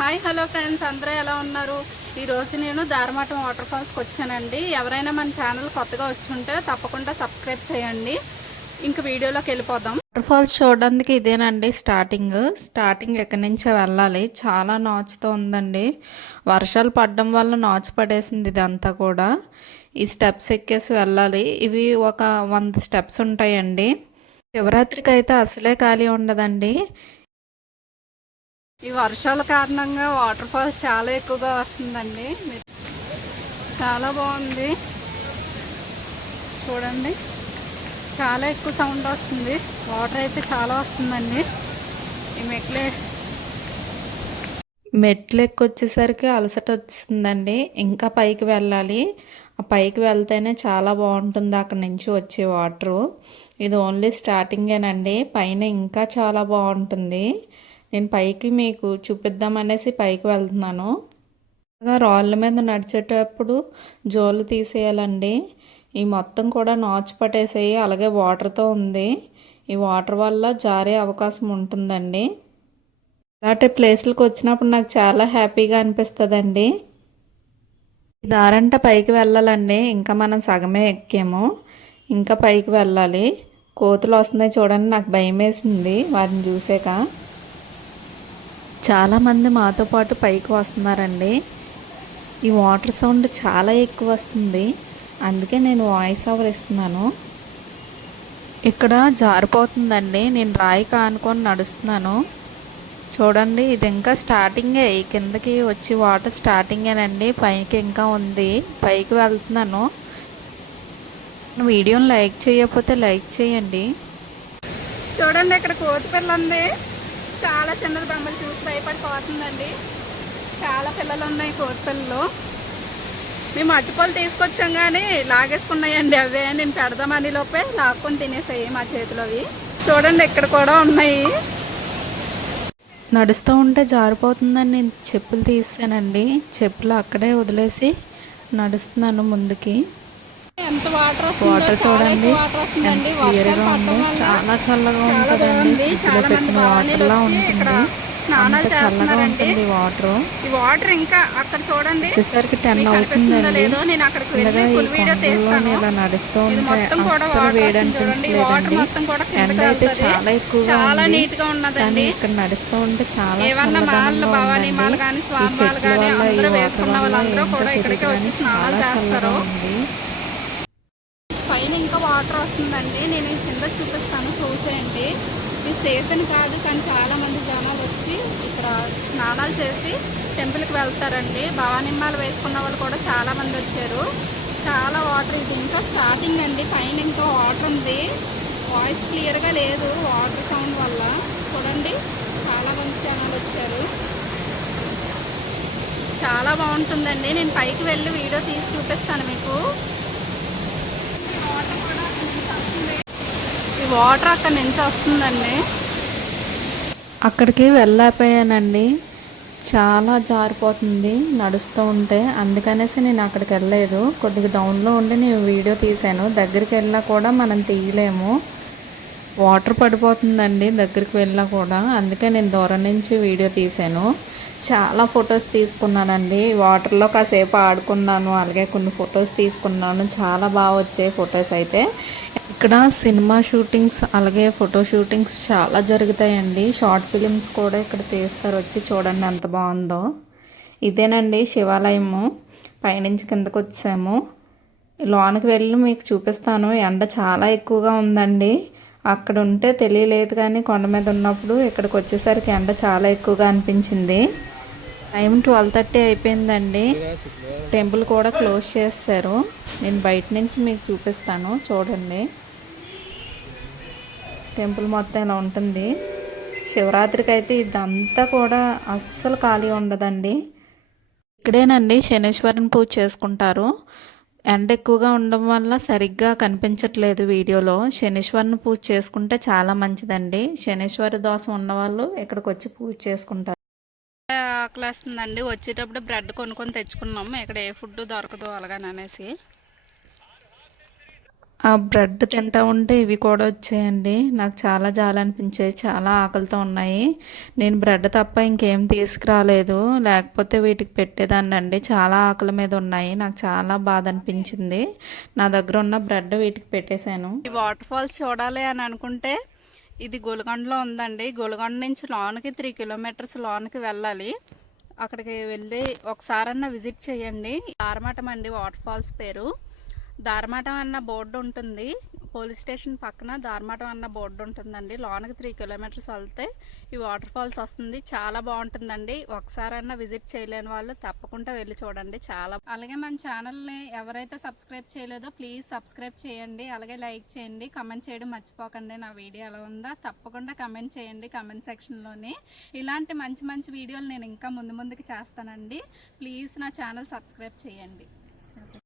Hi hello friends, అందరూ ఎలా ఉన్నారు? ఈరోజు నేను దారమాటం వాటర్ ఫాల్స్కి వచ్చానండి. ఎవరైనా మన ఛానల్ కొత్తగా వచ్చుంటే తప్పకుండా సబ్స్క్రైబ్ చేయండి. ఇంక వీడియోలోకి వెళ్ళిపోదాం. వాటర్ ఫాల్స్ చూడడానికి ఇదేనండి స్టార్టింగ్ ఎక్కడి నుంచో వెళ్ళాలి. చాలా నాచుతో ఉందండి. వర్షాలు పడడం వల్ల నాచు పడేసింది ఇదంతా కూడా. ఈ స్టెప్స్ ఎక్కేసి వెళ్ళాలి. ఇవి ఒక 100 స్టెప్స్ ఉంటాయండి. శివరాత్రికి అయితే అసలే ఖాళీ ఉండదండి. ఈ వర్షాల కారణంగా వాటర్ ఫాల్స్ చాలా ఎక్కువగా వస్తుందండి. చాలా బాగుంది చూడండి, చాలా ఎక్కువ సౌండ్ వస్తుంది. వాటర్ అయితే చాలా వస్తుందండి. ఈ మెట్లు ఎక్కొచ్చేసరికి అలసట వచ్చిందండి. ఇంకా పైకి వెళ్ళాలి. ఆ పైకి వెళ్తేనే చాలా బాగుంటుంది అక్కడి నుంచి వచ్చే వాటరు. ఇది ఓన్లీ స్టార్టింగేనండి. పైన ఇంకా చాలా బాగుంటుంది. నేను పైకి మీకు చూపిద్దామనేసి పైకి వెళ్తున్నాను. రాళ్ళ మీద నడిచేటప్పుడు జోలు తీసేయాలండి. ఈ మొత్తం కూడా నాచు పట్టేసేయి, అలాగే వాటర్తో ఉంది. ఈ వాటర్ వల్ల జారే అవకాశం ఉంటుందండి. అలాంటి ప్లేస్లకు వచ్చినప్పుడు నాకు చాలా హ్యాపీగా అనిపిస్తుందండి. ఈ దారంట పైకి వెళ్ళాలండి. ఇంకా మనం సగమే ఎక్కాము, ఇంకా పైకి వెళ్ళాలి. కోతులు వస్తున్నాయి చూడండి, నాకు భయం వేసింది వాటిని చూసాక. చాలామంది మాతో పాటు పైకి వస్తున్నారండి. ఈ వాటర్ సౌండ్ చాలా ఎక్కువ వస్తుంది, అందుకే నేను వాయిస్ ఓవర్ ఇస్తున్నాను. ఇక్కడ జారిపోతుందండి. నేను రాయి కానుకొని నడుస్తున్నాను చూడండి. ఇది ఇంకా స్టార్టింగే. ఈ కిందకి వచ్చి వాటర్ స్టార్టింగేనండి. పైకి ఇంకా ఉంది. పైకి వెళ్తున్నాను. వీడియోని లైక్ చేయకపోతే లైక్ చేయండి. చూడండి, ఇక్కడ కోతి పిల్ల ఉంది. చాలా చిన్న బొమ్మలు చూసి భయపడిపోతుందండి. చాలా పిల్లలు ఉన్నాయి కోతి పిల్లలు. మేము అట్టుపళ్ళు తీసుకొచ్చాం కానీ లాగేసుకున్నాయండి. అవే నేను పెడదామని లోపే లాక్కొని తినేసాయి మా చేతిలోవి. చూడండి, ఇక్కడ కూడా ఉన్నాయి. నడుస్తూ ఉంటే జారిపోతుందని నేను చెప్పులు తీసానండి. చెప్పులు అక్కడే వదిలేసి నడుస్తున్నాను ముందుకి. ఎంత వాటర్ చూడండి, ఎంత క్లియర్గా ఉందో. చాలా చల్లగా ఉంటుందండి. ఫ్రిడ్జ్లో పెట్టిన వాటర్లా ఉంటుంది. అంత చల్లగా ఉంటుంది వాటర్. ఈ వాటర్ ఇంకా అక్కడ చూడండి వచ్చేసరికి 10 అవుతుందండి. ఇలాగా ఈ కొండల్లోనే ఇలా నడుస్తూ ఉంటే అస్సలు వేడి అనిపించలేదండి. ఎండ అయితే చాలా ఎక్కువగా ఉంది, కానీ ఇక్కడ నడుస్తూ ఉంటే చాలా చల్లదనంగా ఉందండి. ఈ చెట్ల వల్ల, ఈ వాటర్ వల్ల ఏంటో తెలియదు కానీ చాలా చల్లగా ఉంది. పైన ఇంకా వాటర్ వస్తుందండి. నేను కింద చూపిస్తాను, చూసేయండి. ఇది సీజన్ కాదు, కానీ చాలామంది జనాలు వచ్చి ఇక్కడ స్నానాలు చేసి టెంపుల్కి వెళ్తారండి. భవానిమ్మాలు వేసుకున్న వాళ్ళు కూడా చాలామంది వచ్చారు. చాలా వాటర్. ఇది ఇంకా స్టార్టింగ్ అండి. పైన ఇంకా వాటర్ ఉంది. వాయిస్ క్లియర్గా లేదు వాటర్ సౌండ్ వల్ల. చూడండి, చాలామంది జనాలు వచ్చారు. చాలా బాగుంటుందండి. నేను పైకి వెళ్ళి వీడియో తీసి చూపిస్తాను మీకు. ఈ వాటర్ అక్కడ నుంచి వస్తుందండి. అక్కడికి వెళ్ళకపోయానండి. చాలా జారిపోతుంది నడుస్తూ ఉంటే, అందుకనేసి నేను అక్కడికి వెళ్ళలేదు. కొద్దిగా డౌన్లో ఉండి నేను వీడియో తీసాను. దగ్గరికి వెళ్ళినా కూడా మనం తీయలేము, వాటర్ పడిపోతుందండి దగ్గరికి వెళ్ళినా కూడా. అందుకే నేను దూరం నుంచి వీడియో తీసాను. చాలా ఫొటోస్ తీసుకున్నానండి. వాటర్లో కాసేపు ఆడుకున్నాను, అలాగే కొన్ని ఫొటోస్ తీసుకున్నాను. చాలా బాగా వచ్చాయి ఫొటోస్ అయితే. ఇక్కడ సినిమా షూటింగ్స్ అలాగే ఫోటో షూటింగ్స్ చాలా జరుగుతాయండి. షార్ట్ ఫిలిమ్స్ కూడా ఇక్కడ తీస్తారు. వచ్చి చూడండి ఎంత బాగుందో. ఇదేనండి శివాలయము. పైనుంచి కిందకు వచ్చాము. లోనికి వెళ్ళి మీకు చూపిస్తాను. ఎండ చాలా ఎక్కువగా ఉందండి. అక్కడ ఉంటే తెలియలేదు, కానీ కొండ మీద ఉన్నప్పుడు ఇక్కడికి వచ్చేసరికి ఎండ చాలా ఎక్కువగా అనిపించింది. టైం 12:30 అయిపోయిందండి. టెంపుల్ కూడా క్లోజ్ చేస్తారు. నేను బయట నుంచి మీకు చూపిస్తాను చూడండి. టెంపుల్ మొత్తం ఇలా ఉంటుంది. శివరాత్రికి అయితే ఇదంతా కూడా అస్సలు ఖాళీ ఉండదండి. ఇక్కడేనండి శనీశ్వరుని పూజ చేసుకుంటారు. ఎండ ఎక్కువగా ఉండడం వల్ల సరిగ్గా కనిపించట్లేదు వీడియోలో. శనీశ్వరుని పూజ చేసుకుంటే చాలా మంచిదండి. శనీశ్వరి దోషం ఉన్నవాళ్ళు ఇక్కడికి వచ్చి పూజ చేసుకుంటారు. ఆకలేస్తుందండి. వచ్చేటప్పుడు బ్రెడ్ కొనుక్కొని తెచ్చుకున్నాము. ఇక్కడ ఏ ఫుడ్ దొరకదు అలాగని అనేసి. ఆ బ్రెడ్ తింటా ఉంటే ఇవి కూడా వచ్చాయండి. నాకు చాలా జాలనిపించాయి. చాలా ఆకలితో ఉన్నాయి. నేను బ్రెడ్ తప్ప ఇంకేం తీసుకురాలేదు. లేకపోతే వీటికి పెట్టేదాన్నండి. చాలా ఆకలి మీద ఉన్నాయి. నాకు చాలా బాధ అనిపించింది. నా దగ్గర ఉన్న బ్రెడ్ వీటికి పెట్టేశాను. ఈ వాటర్ ఫాల్స్ చూడాలి అని అనుకుంటే ఇది గోల్కొండలో ఉందండి. గోల్కొండ నుంచి లోనికి 3 కిలోమీటర్స్ లోనికి వెళ్ళాలి. అక్కడికి వెళ్ళి ఒకసారన్నా విజిట్ చేయండి. దారమటం అండి వాటర్ ఫాల్స్ పేరు. దారమటం అన్న బోర్డు ఉంటుంది. పోలీస్ స్టేషన్ పక్కన దారమటం అన్న బోర్డు ఉంటుందండి. లోనికి 3 కిలోమీటర్స్ వెళ్తే ఈ వాటర్ ఫాల్స్ వస్తుంది. చాలా బాగుంటుందండి. ఒకసారన్నా విజిట్ చేయలేని వాళ్ళు తప్పకుండా వెళ్ళి చూడండి. చాలా అలాగే మన ఛానల్ని ఎవరైతే సబ్స్క్రైబ్ చేయలేదో ప్లీజ్ సబ్స్క్రైబ్ చేయండి. అలాగే లైక్ చేయండి, కమెంట్ చేయడం మర్చిపోకండి. నా వీడియో ఎలా ఉందో తప్పకుండా కమెంట్ చేయండి కమెంట్ సెక్షన్లోని. ఇలాంటి మంచి మంచి వీడియోలు నేను ఇంకా ముందుకి చేస్తానండి. ప్లీజ్ నా ఛానల్ సబ్స్క్రైబ్ చేయండి.